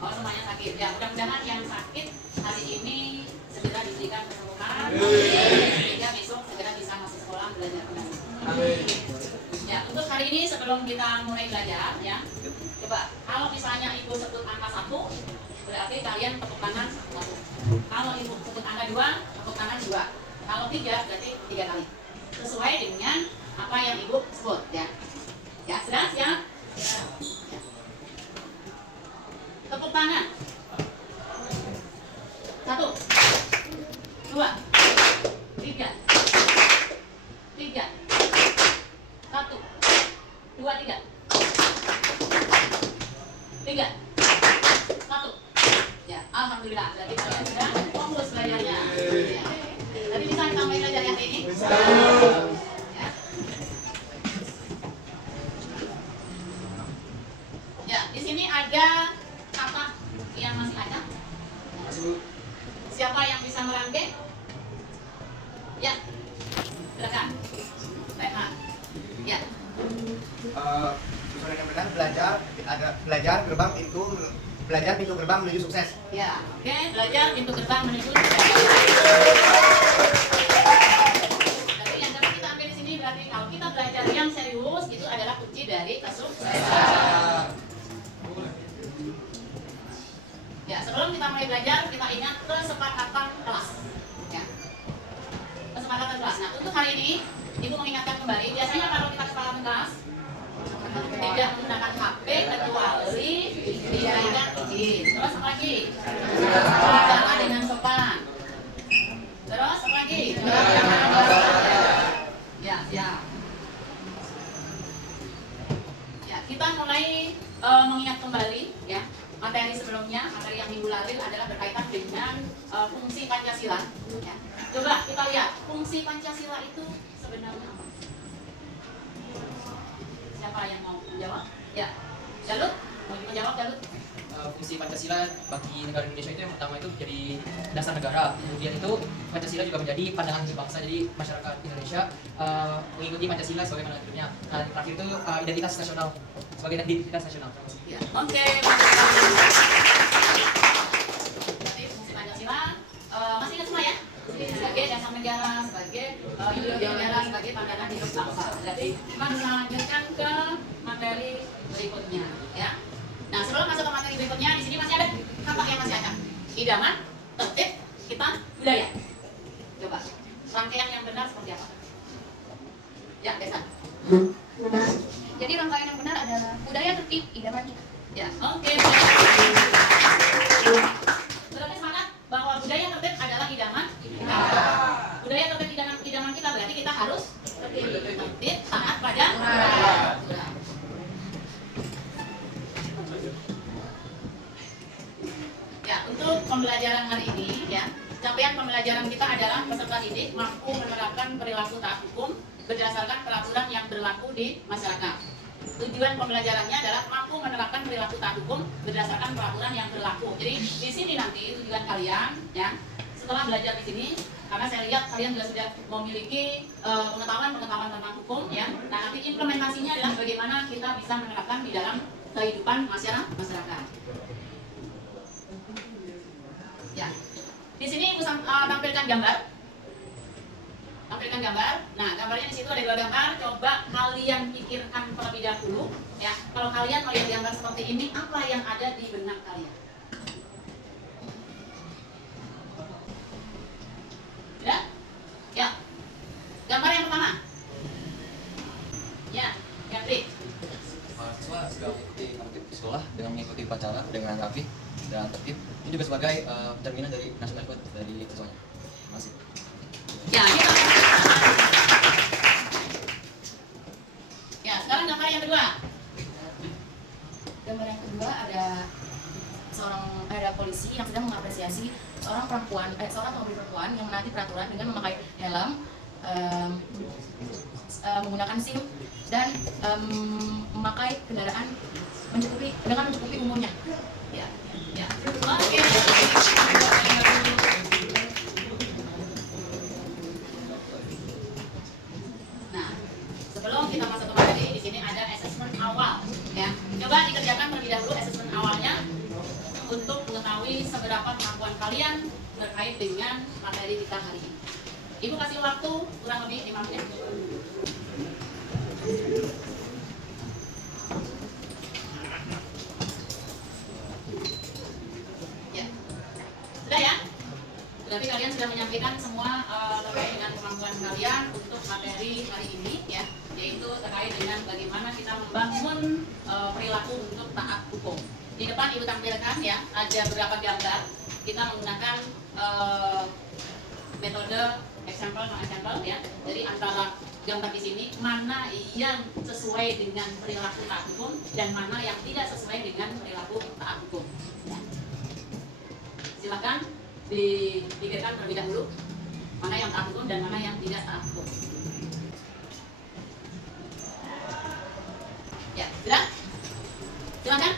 Oh, semuanya sakit. Ya, mudah-mudahan yang sakit hari ini segera diberikan kesembuhan, sehingga besok segera bisa masuk sekolah belajar kembali. Ya, untuk hari ini sebelum kita mulai belajar, ya, coba kalau misalnya ibu sebut angka 1, berarti kalian tepuk tangan 1. Kalau ibu sebut angka 2, tepuk tangan 2. Kalau 3, berarti 3 kali. Sesuai dengan apa yang ibu sebut, ya. Ya, sudah siap? Ya. Tepuk tangan. 1, 2, 3, 3, 1, 2, 3, 3, 1. Ya, alhamdulillah. Berarti kalian sudah fokus belajarnya. Ya. Tapi bisa ditambahin belajar yang ini? Bisa. Ya. Ya, di sini ada kata yang masih ada. Siapa yang bisa merangkai? Ya, silakan. Rehan. Ya. Susunan yang benar belajar pintu gerbang menuju sukses. Ya, oke. Belajar pintu gerbang menuju sukses. Jadi yang dapat kita ambil di sini berarti kalau kita belajar yang serius itu adalah kunci dari kesuksesan. Ya, sebelum kita mulai belajar kita ingat kesepakatan kelas. Ya. Kesepakatan kelas. Nah, untuk hari ini ibu mengingatkan kembali. Biasanya kalau kita kesepakatan kelas tidak menggunakan HP kecuali diberikan izin. Terus apa lagi? Bicara dengan sopan. Terus apa lagi? Ya, siap. Ya, kita mulai mengingat kembali, ya. Materi sebelumnya, materi yang minggu lalu adalah berkaitan dengan fungsi Pancasila. Ya. Coba kita lihat fungsi Pancasila itu sebenarnya apa? Siapa yang mau menjawab? Ya, Jalut, mau menjawab Jalut? Fungsi Pancasila bagi negara Indonesia itu yang pertama itu jadi dasar negara. Kemudian itu Pancasila juga menjadi pandangan bangsa. Jadi masyarakat Indonesia mengikuti Pancasila sebagai pandangan hidupnya. Nah, terakhir itu identitas nasional sebagai identitas nasional. Ya, oke. Berarti fungsi Pancasila masih ingat semua ya? Sebagai dasar negara, sebagai ideologi negara, sebagai pandangan hidup bangsa. Berarti kita lanjutkan ke materi berikutnya, ya. Nah, sebelum masuk ke materi berikutnya, di sini masih ada kata yang masih ada. Idaman, tertib, kita, budaya. Coba, rangkaian yang benar seperti apa? Ya, Desa. Jadi rangkaian yang benar adalah budaya, tertib, idaman kita. Ya, oke. Berarti semangat bahwa budaya tertib adalah idaman. Budaya tertib idaman kita berarti kita harus tertib, taat pada aturan. Ya, untuk pembelajaran hari ini, ya, capaian pembelajaran kita adalah peserta didik mampu menerapkan perilaku taat hukum berdasarkan peraturan yang berlaku di masyarakat. Tujuan pembelajarannya adalah mampu menerapkan perilaku taat hukum berdasarkan peraturan yang berlaku. Jadi di sini nanti tujuan kalian, ya, setelah belajar di sini, karena saya lihat kalian juga sudah memiliki pengetahuan tentang hukum, ya. Nah, nanti implementasinya adalah bagaimana kita bisa menerapkan di dalam kehidupan masyarakat. Ya, di sini ibu tampilkan gambar. Nah, gambarnya di situ ada 2 gambar. Coba kalian pikirkan terlebih dahulu, ya. Kalau kalian melihat gambar seperti ini, apa yang ada di benak kalian? Ya, ya. Gambar yang pertama. Ya, Gapri. Mahasiswa sedang mengikuti tertib di sekolah dengan mengikuti upacara dengan rapi dan tertib. Ini juga sebagai cerminan dari national code dari siswanya. Terima kasih. Ya, kita. Ya, sekarang gambar yang kedua. Gambar yang kedua ada polisi yang sedang mengapresiasi seorang pengemudi perempuan yang menaati peraturan dengan memakai helm, menggunakan SIM dan memakai kendaraan mencukupi umurnya. Ya, ya. Oke. Nah, sebelum kita masuk ke materi, di sini ada asesmen awal, ya. Coba dikerjakan terlebih dahulu asesmen awalnya apa kemampuan kalian terkait dengan materi kita hari ini. Ibu kasih waktu kurang lebih 5 menit. Ya, sudah ya? Berarti kalian sudah menyampaikan semua terkait dengan kemampuan kalian untuk materi hari ini, ya, yaitu terkait dengan bagaimana kita membangun perilaku untuk taat hukum. Di depan Ibu tampilkan ya, ada beberapa gambar. Kita menggunakan metode example non example ya. Jadi antara gambar di sini mana yang sesuai dengan perilaku taat hukum dan mana yang tidak sesuai dengan perilaku taat hukum. Ya. Silakan dipikirkan terlebih dahulu mana yang taat hukum dan mana yang tidak taat hukum. Ya, sudah? Silakan.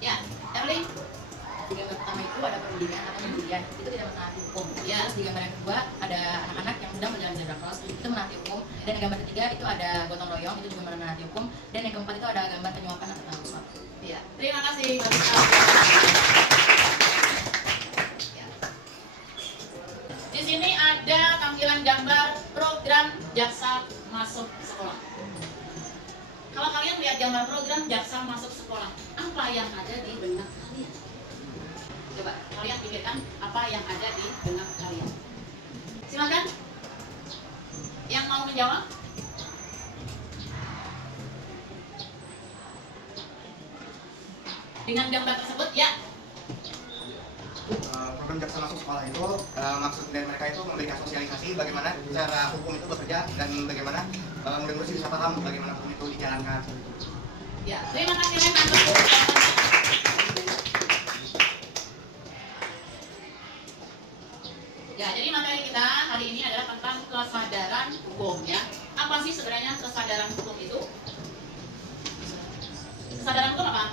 Ya, Evelyn. Di gambar pertama itu ada pendidikan atau pendidikan, itu tidak menaati hukum. Ya. Terus di gambar yang kedua ada anak-anak yang sedang berjalan zebra cross, itu menaati hukum. Dan di gambar ketiga itu ada gotong royong, itu juga menaati hukum. Dan yang keempat itu ada gambar penyuapan atau tanggung jawab. Ya, terima kasih Mbak Vita. Ya. Di sini ada tampilan gambar program jaksa masuk sekolah. Kalau kalian lihat gambar program jaksa masuk sekolah, apa yang ada di benak kalian? Coba kalian pikirkan apa yang ada di benak kalian. Silakan. Yang mau menjawab? Dengan gambar tersebut, ya. Program jaksa masuk sekolah itu maksud dari mereka itu memberikan sosialisasi bagaimana cara hukum itu bekerja dan bagaimana murid-murid bisa paham bagaimana hukum itu dijalankan. Ya, terima kasih Len atas jawabannya. Ya, jadi materi kita hari ini adalah tentang kesadaran hukum ya. Apa sih sebenarnya kesadaran hukum itu? Kesadaran hukum apa?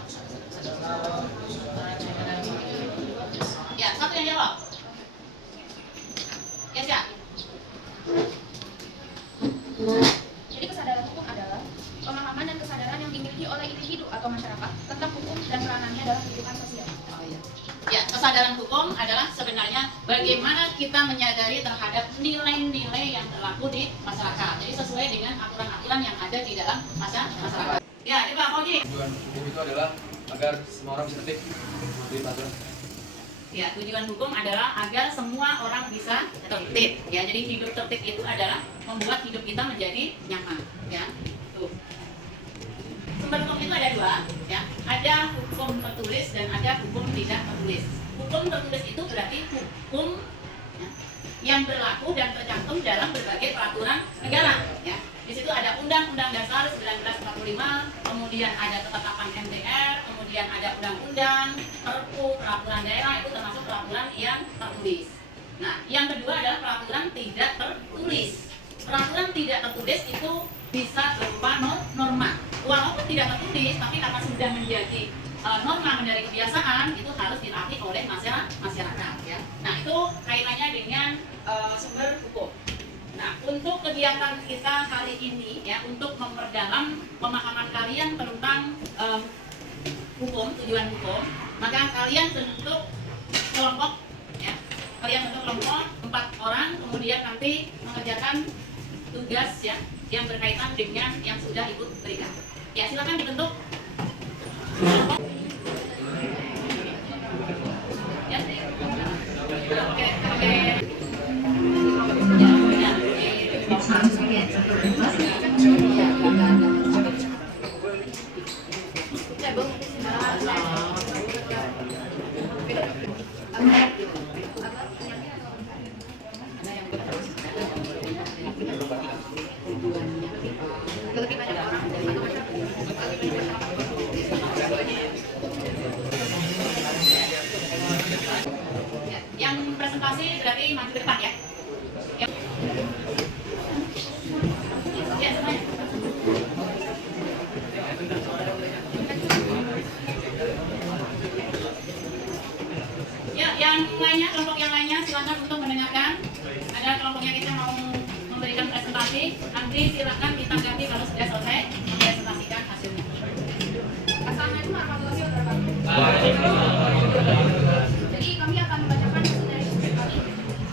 Ya, satu yang jawab. Ya, siap. Jadi kesadaran hukum adalah pemahaman dan kesadaran yang dimiliki oleh individu atau masyarakat tentang hukum dan peranannya dalam kehidupan sosial. Oh, iya. Ya, kesadaran hukum adalah sebenarnya bagaimana kita menyadari terhadap nilai-nilai yang berlaku di masyarakat. Jadi sesuai dengan aturan-aturan yang ada di dalam masyarakat. Ya, coba Fauji. Tujuan hukum itu adalah agar semua orang bisa tertib di peraturan. Ya, tujuan hukum adalah agar semua orang bisa tertib. Ya, jadi hidup tertib itu adalah membuat hidup kita menjadi nyaman. Ya, tuh. Sumber hukum itu ada dua, ya. Ada hukum tertulis dan ada hukum tidak tertulis. Hukum tertulis itu berarti hukum ya, yang berlaku dan tercantum dalam berbagai peraturan negara. Ya. Di situ ada Undang-Undang Dasar 1945, kemudian ada ketetapan MPR, kemudian ada undang-undang, perpu, peraturan daerah, itu termasuk peraturan yang tertulis. Nah, yang kedua adalah peraturan tidak tertulis. Peraturan tidak tertulis itu bisa berupa norma. Walaupun tidak tertulis, tapi karena sudah menjadi norma dari kebiasaan, itu harus ditaati oleh masyarakat. Ya. Nah, itu kaitannya dengan sumber hukum. Nah, untuk kegiatan kita hari ini ya, untuk memperdalam pemahaman kalian tentang hukum, tujuan hukum, maka kalian bentuk kelompok ya. Kalian bentuk kelompok 4 orang, kemudian nanti mengerjakan tugas ya yang berkaitan dengan yang sudah Ibu berikan. Ya, silakan dibentuk kelompok. Ya. Oke. Yang presentasi berarti maju ke depan ya. Ya, semuanya. Ya, yang lainnya, kelompok yang lainnya silakan untuk mendengarkan. Ada kelompoknya kita mau memberikan presentasi. Nanti silakan ditanggapi kalau sudah selesai mempresentasikan hasilnya. Assalamualaikum warahmatullahi wabarakatuh. Jadi kami akan membacakan hasil dari diskusi kami.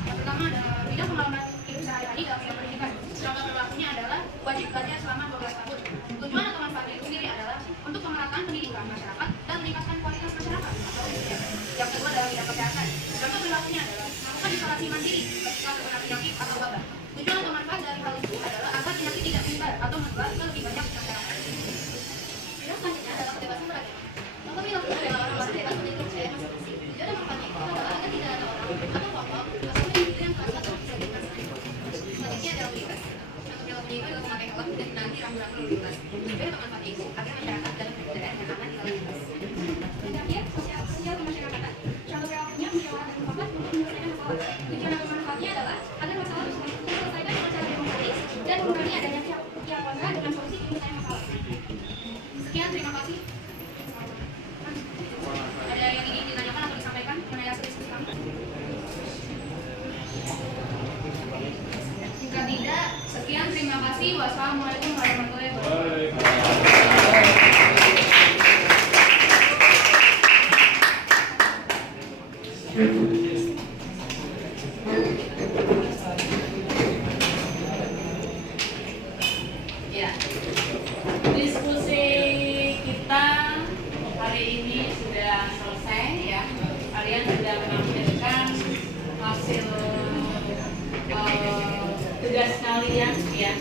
Yang pertama adalah bidang pengalaman hidup sehari-hari dalam bidang pendidikan. Contoh berlakunya adalah wajib belajar selama 12 tahun. Tujuan atau manfaatnya itu sendiri adalah untuk pemerataan pendidikan masyarakat dan meningkatkan kualitas masyarakat atau SDM. Yang kedua adalah bidang kesehatan. Contoh berlakunya adalah melakukan isolasi mandiri ketika terkena penyakit atau wabah. Tujuan atau manfaat dari hal itu adalah agar penyakit tidak menyebar atau menular ke lebih banyak masyarakat. Bidang selanjutnya adalah kebebasan beragama. Yang kami lakukan adalah orang-orang bebas menjadi percaya masing-masing. Tujuan dan manfaatnya itu adalah agar tidak ada orang atau kelompok atau individu yang keras atau bisa dipaksakan. Selanjutnya adalah lintas. Contoh perilakunya itu adalah memakai helm dan menanti rambu-rambu lalu lintas. Tujuan atau manfaatnya itu agar masyarakat dalam keadaan yang aman di lalu lintas. Dan terakhir, sosial kemasyarakatan. Contoh perilakunya musyawarah dan mufakat untuk menyelesaikan masalah. Tujuan atau manfaatnya adalah agar masalah diselesaikan dengan cara demokratis dan mengurangi adanya pihak kontra dengan solusi penyelesaian masalah. Sekian, terima kasih. Ada yang ingin ditanyakan atau disampaikan mengenai hasil diskusi kami? Jika tidak, sekian, terima kasih. Wassalamualaikum warahmatullahi wabarakatuh. Ya, diskusi kita hari ini sudah selesai ya. Kalian sudah menampilkan hasil tugas kalian ya,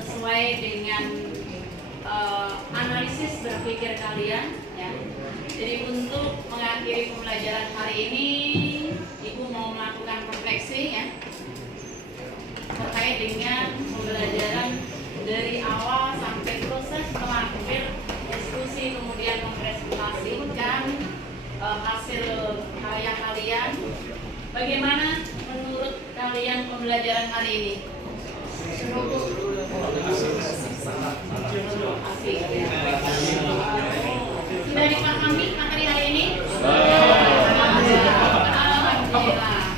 sesuai dengan analisis berpikir kalian ya. Jadi untuk mengakhiri pembelajaran hari ini, Ibu mau melakukan refleksi ya terkait dengan pembelajaran dari awal sampai proses terakhir diskusi, kemudian mempresentasikan hasil karya kalian. Bagaimana menurut kalian pembelajaran hari ini? Asik ya. Sudah dipahami materi hari ini? Alhamdulillah.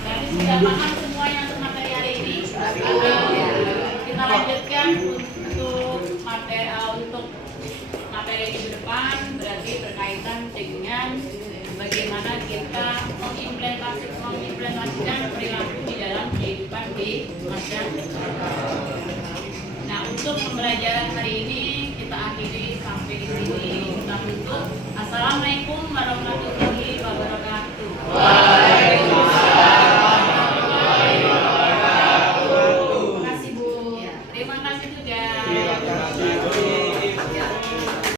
Berarti sudah paham semuanya untuk materi hari ini. Kita lanjutkan untuk materi minggu depan, berarti berkaitan dengan bagaimana kita mengimplementasikan perilaku di dalam kehidupan di masyarakat. Nah, untuk pembelajaran hari ini kita akhiri sampai di sini. Kita tutup. Assalamualaikum warahmatullahi wabarakatuh. Terima kasih Bu. Terima kasih juga.